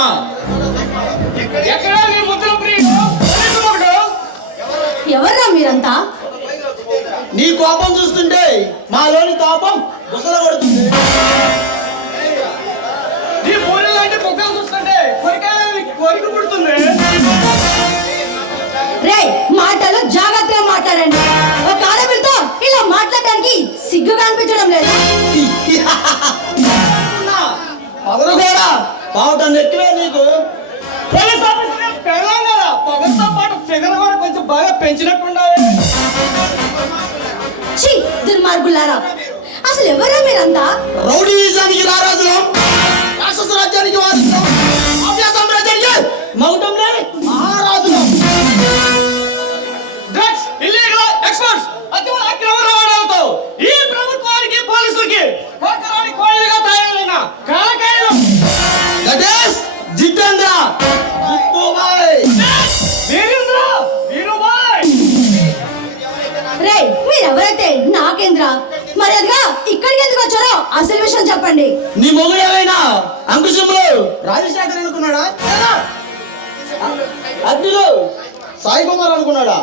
చెప్పమ్మా. ఎవర్రా మీరంతా? నీ కోపం చూస్తుంటే మాలోని కోపం బుసల కొడుతుంది. నీ పూలు లాంటి ముఖం చూస్తుంటే కోరిక పుడుతుంది. రే, మాటలు జాగ్రత్తగా మాట్లాడండి. ఒక ఆడపిల్లతో ఇలా మాట్లాడడానికి సిగ్గుగా అనిపించడం లేదా? పవరు కూడా బాగుంటుంది ఎక్కువే నీకు. పోలీస్ ఆఫీసర్ పెళ్ళాం కదా, పొగతో పాటు ఫిగర్ కూడా కొంచెం బాగా పెంచినట్టుండాలి. ఛీ, దుర్మార్గులారా, అసలు ఎవరా మీరంతా? రౌడీజానికి రారాజులం, రాక్షస రాజ్యానికి వారసులం, మాఫియా సామ్రాజ్యానికి మౌటం లేని మహారాజులం. డ్రగ్స్, ఇల్లీగల్ ఎక్స్పోర్ట్స్, అతివల అక్రమ రవాణాలతో ఈ ప్రభుత్వానికి పోలీసులకి కొట్టరాని కోళ్ళగా తయారైన కాలకాయలు. That is Jitendra Guttubhai. వీరేంద్ర వీరుబాయ్. రే, మీరెవరైతే నాకేంద్ర, మరి అదిగా ఇక్కడికి ఎందుకు వచ్చారో అసలు విషయం చెప్పండి. నీ మొగుడు ఏమైనా అంకుశంలో రాజశేఖర్ అనుకున్నాడా? అగ్నిలో సాయి కుమార్ అనుకున్నాడా?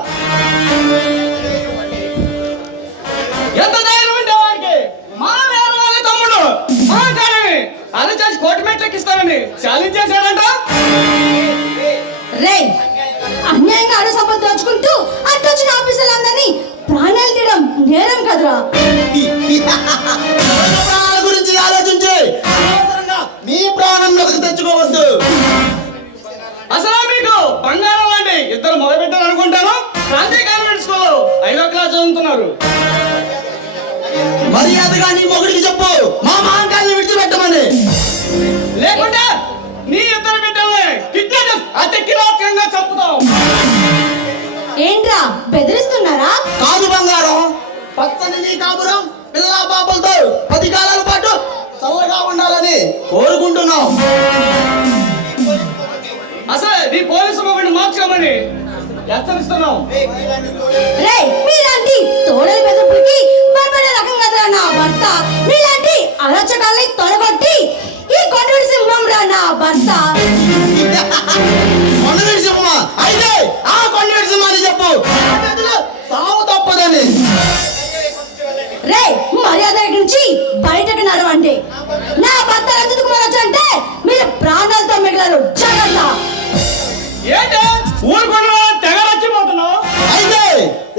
ఎంత ధైర్యం ఉంటే వాడికి మా వేరే వాళ్ళ తమ్ముడు మా కాడని అది చేసి కోటి మెట్లకి ఇస్తానని ఛాలెంజ్ చేశాడంట. రే, అన్యాయంగా అడు సంపద దోచుకుంటూ అట్టొచ్చిన ఆఫీసర్లందరినీ ప్రాణాలు తీయడం నేరం కదరా. ప్రాణాల గురించి ఆలోచించి అనవసరంగా మీ ప్రాణం నొదకు తెచ్చుకోవద్దు. అసలు మీకు బంగారం లాంటి ఇద్దరు మొదలుపెట్టారు అనుకుంటాను. క్రాంతి కాన్వెంట్ స్కూల్లో 5వ క్లాస్ చదువుతున్నారు. మర్యాదగా నీ మొగుడికి చెప్పు మా మాంకాల్ని విడిచిపెట్టమని. లేకుంటే నీ ఇద్దరు బిడ్డల్ని కిడ్నాప్ అతి కిరాతకంగా చంపుతాం. ఏంట్రా, బెదిరిస్తున్నారా? కాదు బంగారం, పచ్చని నీ కాపురం పిల్ల పాపలతో 10 కాలాల పాటు చల్లగా ఉండాలని కోరుకుంటున్నాం. అసలు నీ పోలీసు మొబైల్ మార్చుకోమని హెచ్చరిస్తున్నాం. రే, మీలాంటి తోడలి బెదిరింపులకి భయపడే రకం కదరా నా భర్త. మీలాంటి అరచకాల్ని తొలగొట్టి ఈ కొండవిడి సింహం రా నా భర్త. కొండవీడి సింహమా? అయితే ఆ కొండవీడి సింహాన్ని చెప్పు సావు తప్పదని. రే, మర్యాద నుంచి బయటకు నడవండి. నా భర్త రంజిత్ కుమార్ వచ్చంటే మీరు ప్రాణాలతో మిగలరు. జాగ్రత్త. ఏంటి ఊరుకొని తెగ రచ్చిపోతున్నావు? అయితే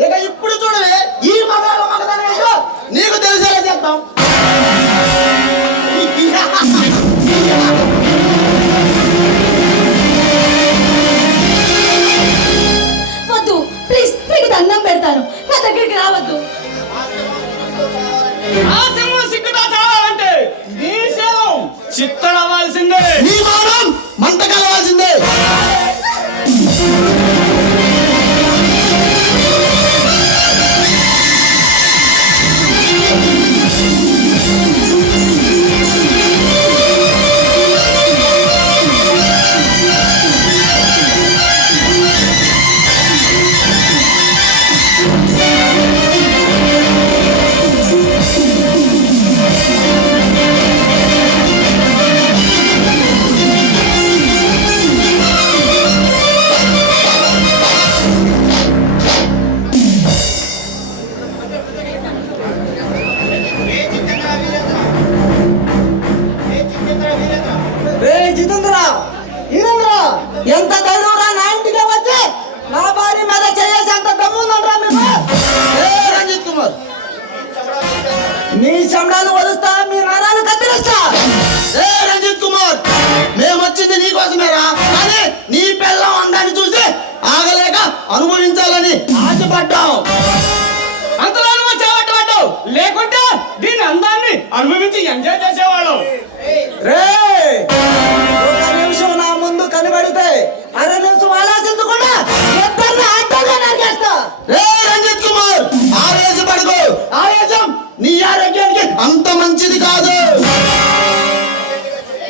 ఇక ఇప్పుడు చూడవే ఈ మగాళ్ళ మగదనం ఏంటో నీకు తెలిసేలా చేద్దాం. వద్దు ప్లీజ్, మీకు దండం పెడతాను, నా దగ్గరికి రావద్దు. ఆ సింహం సిక్కుతా చావాలంటే నీ శవం చిత్తడవలసిందే. నీ మానం మంట కలవాల్సిందే. ఎంత ధైర్యంగా నా ఇంటికి వచ్చి నా భార్య మీద చేయాల్సి అంత దమ్ముందంటారా మీకు? రంజిత్ కుమార్, మీ శండాలు వదులుస్తా, మీ నరాలు కత్తిరిస్తా. రంజిత్ కుమార్, మేము వచ్చింది నీకోసమేరా, కానీ నీ పిల్లం అందాన్ని చూసి ఆగలేక అనుభవించాలని ఆశపడ్డాం. అంతలో అనుభవం చేపట్టబడ్డావు, లేకుంటే దీని అందాన్ని అనుభవించి ఎంజాయ్ చేసేవాడు. ఒక నిమిషం నా ముందు కనబడితే అర నిమిషం ఆలోచించకుండా ఇద్దరిని ఆటోగా నరికేస్తా. రంజిత్ కుమార్, ఆవేశపడకు. ఆవేశం నీ ఆరోగ్యానికి అంత మంచిది కాదు.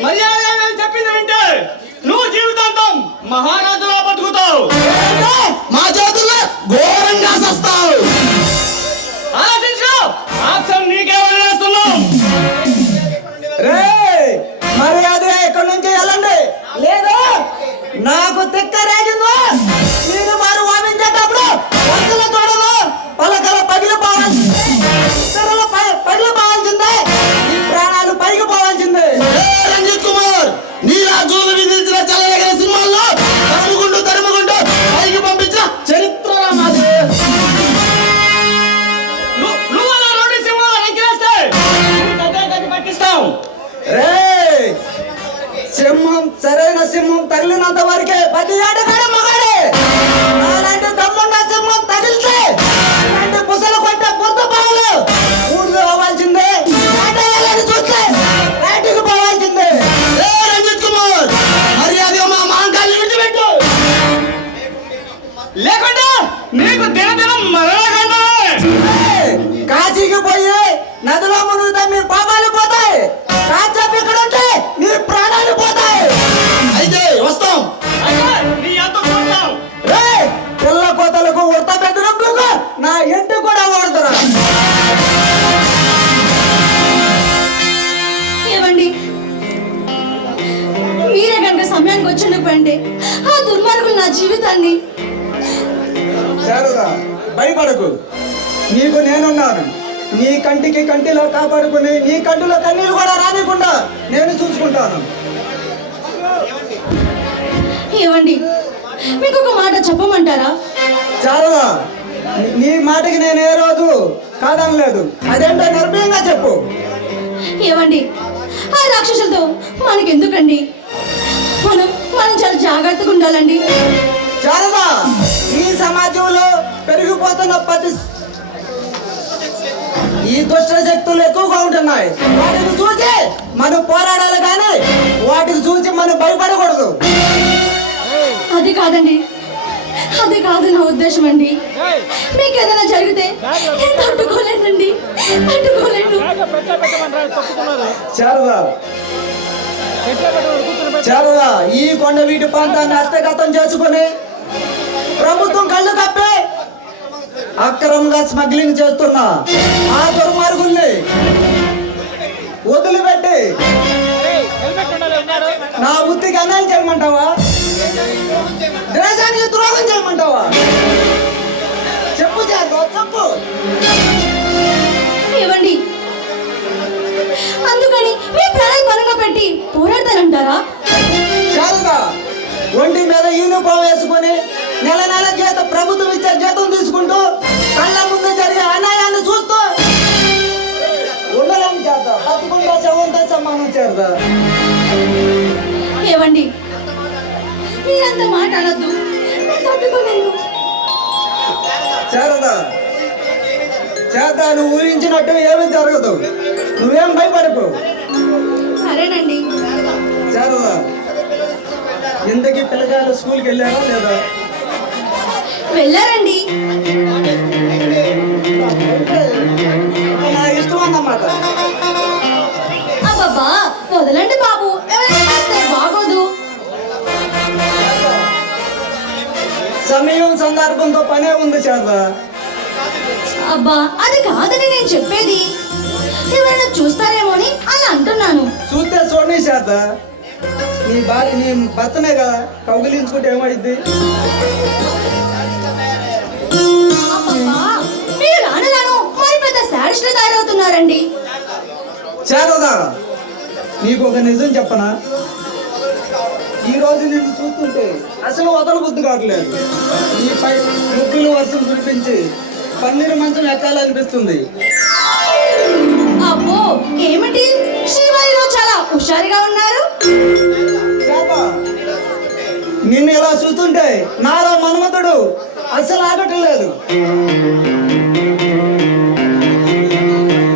మర్యాదగా నేను చెప్పింది వింటే నువ్వు జీవితాంతం మహారాజులా బతుకుతావు. మా చేతుల్లో ఘోరంగా సస్తావు. ఆలోచించు, ఆప్షన్ నీకే వదిలేస్తున్నాం. మర్యాద ఇక్కడి నుంచి వెళ్ళండి, లేదా సింహం తగిలినంత వరకే ప్రతి ఏడుగాడు మగాడే. నాలాంటి దమ్మున్న సింహం తగిలితే ఇలాంటి బుసలు కొట్టే బుద్ధ బావులు ఊళ్ళో అవ్వాల్సిందే. వేటయ్యాలని చూస్తే వేటకు పోవాల్సిందే. ఏ రంజిత్ కుమార్, మర్యాదగా మా మాంకాన్ని విడిచిపెట్టు. లేకుండా నీకు దినదినం మరణకంటే కాశీకి పోయి నదిలో మునుగుతా మీ పాపాలు పోతాయి. రాజ్యం ఇక్కడ ఉంటే నీ ప్రాణాలు పోతాయి. అయితే వస్తాం. నీ అంత చూస్తాం. పిల్ల కోతలకు ఉడత పెట్టినప్పుడు నా ఇంటి కూడా ఓడుతురా. ఏమండి, మీరే కనుక సమయానికి వచ్చిండకపోయింటే ఆ దుర్మార్గులు నా జీవితాన్ని. శారదా, భయపడకు, నీకు నేనున్నాను. నీ కంటికి కంటిలో కాపాడుకుని నీ కంటిలో కన్నీళ్ళు కూడా రానికుండా నేను చూసుకుంటాను. ఏమండి, మీకు ఒక మాట చెప్పమంటారా? శారదా, నీ మాటకి నేను ఏ రోజు కాదనలేదు. అదేంటో నిర్భయంగా చెప్పు. ఏమండి, ఆ రాక్షసులతో మనకెందుకండి? మనం మనం చాలా జాగ్రత్తగా ఉండాలండి. శారదా, ఈ సమాజంలో పెరిగిపోతున్న ఈ దుష్ట శక్తులు ఎక్కువగా ఉంటున్నాయి. వాటిని చూసి మనం పోరాడాలి కానీ వాటిని చూసి మనం భయపడకూడదు. అది కాదండి, అది కాదు నా ఉద్దేశం అండి. మీకు ఏదైనా జరిగితే నేను తట్టుకోలేనండి, తట్టుకోలేను. శారదా, శారదా, ఈ కొండ వీటి ప్రాంతాన్ని హస్తగతం చేసుకుని ప్రభుత్వం కళ్ళు కప్పి అక్రమంగా స్మగ్లింగ్ చేస్తున్న ఆ దుర్మార్గుల్ని వదిలిపెట్టి నా వృత్తికి అన్యాయం చేయమంటావా? దేశానికి ద్రోహం చేయమంటావా? చెప్పు శారదా, చెప్పు. ఏమండి, అందుకని మీ ప్రాణాలు పరంగా పెట్టి పోరాడతానంటారా? శారదా, ఒంటి మీద యూనిఫామ్ వేసుకుని నెల నెల జీతం ప్రభుత్వం ఇచ్చే జీతం తీసుకుంటూ కళ్ళ ముందు జరిగే అన్యాయాన్ని చూస్తూ ఉండలేము చేద్దా. బతుకుందా శవంతో సమానం చేద్దా. ఏమండి, మీరంత మాట అనొద్దు, నేను తట్టుకోలేను. శారదా, శారదా, నువ్వు ఊహించినట్టు ఏమీ జరగదు. నువ్వేం భయపడకు. సరేనండి. శారదా, ఇంతకీ పిల్లకాయలు స్కూల్కి వెళ్ళారా లేదా? వెళ్ళారండి. నా ఇష్టం అన్నమాట. అబ్బబ్బా, వదలండి బాబు, ఎవరైనా చేస్తే బాగోదు. సమయం సందర్భంతో పనే ఉంది శారదా. అబ్బా, అది కాదని నేను చెప్పేది. ఎవరైనా చూస్తారేమో అని అలా అంటున్నాను. చూస్తే చూడండి శారదా, నీ భార్య నీ భర్తనే కదా కౌగిలించుకుంటే ఏమైంది? అబ్బబ్బా, మీరు రాను రాను మరి పెద్ద శాడిస్ట్లా తయారవుతున్నారండి. శారదా, నీకు ఒక నిజం చెప్పనా? ఈ రోజు నిన్ను చూస్తుంటే అసలు వదల బుద్ధి కావట్లేదు. నీపై ముగ్గులు వర్షం కురిపించి పన్నీరు మంచం ఎక్కాలనిపిస్తుంది. అబ్బో, ఏమిటి శివాయిలో చాలా హుషారుగా ఉన్నారు. శారదా, నిన్ను ఇలా చూస్తుంటే నాలో మన్మథుడు అసలు ఆగటం లేదు.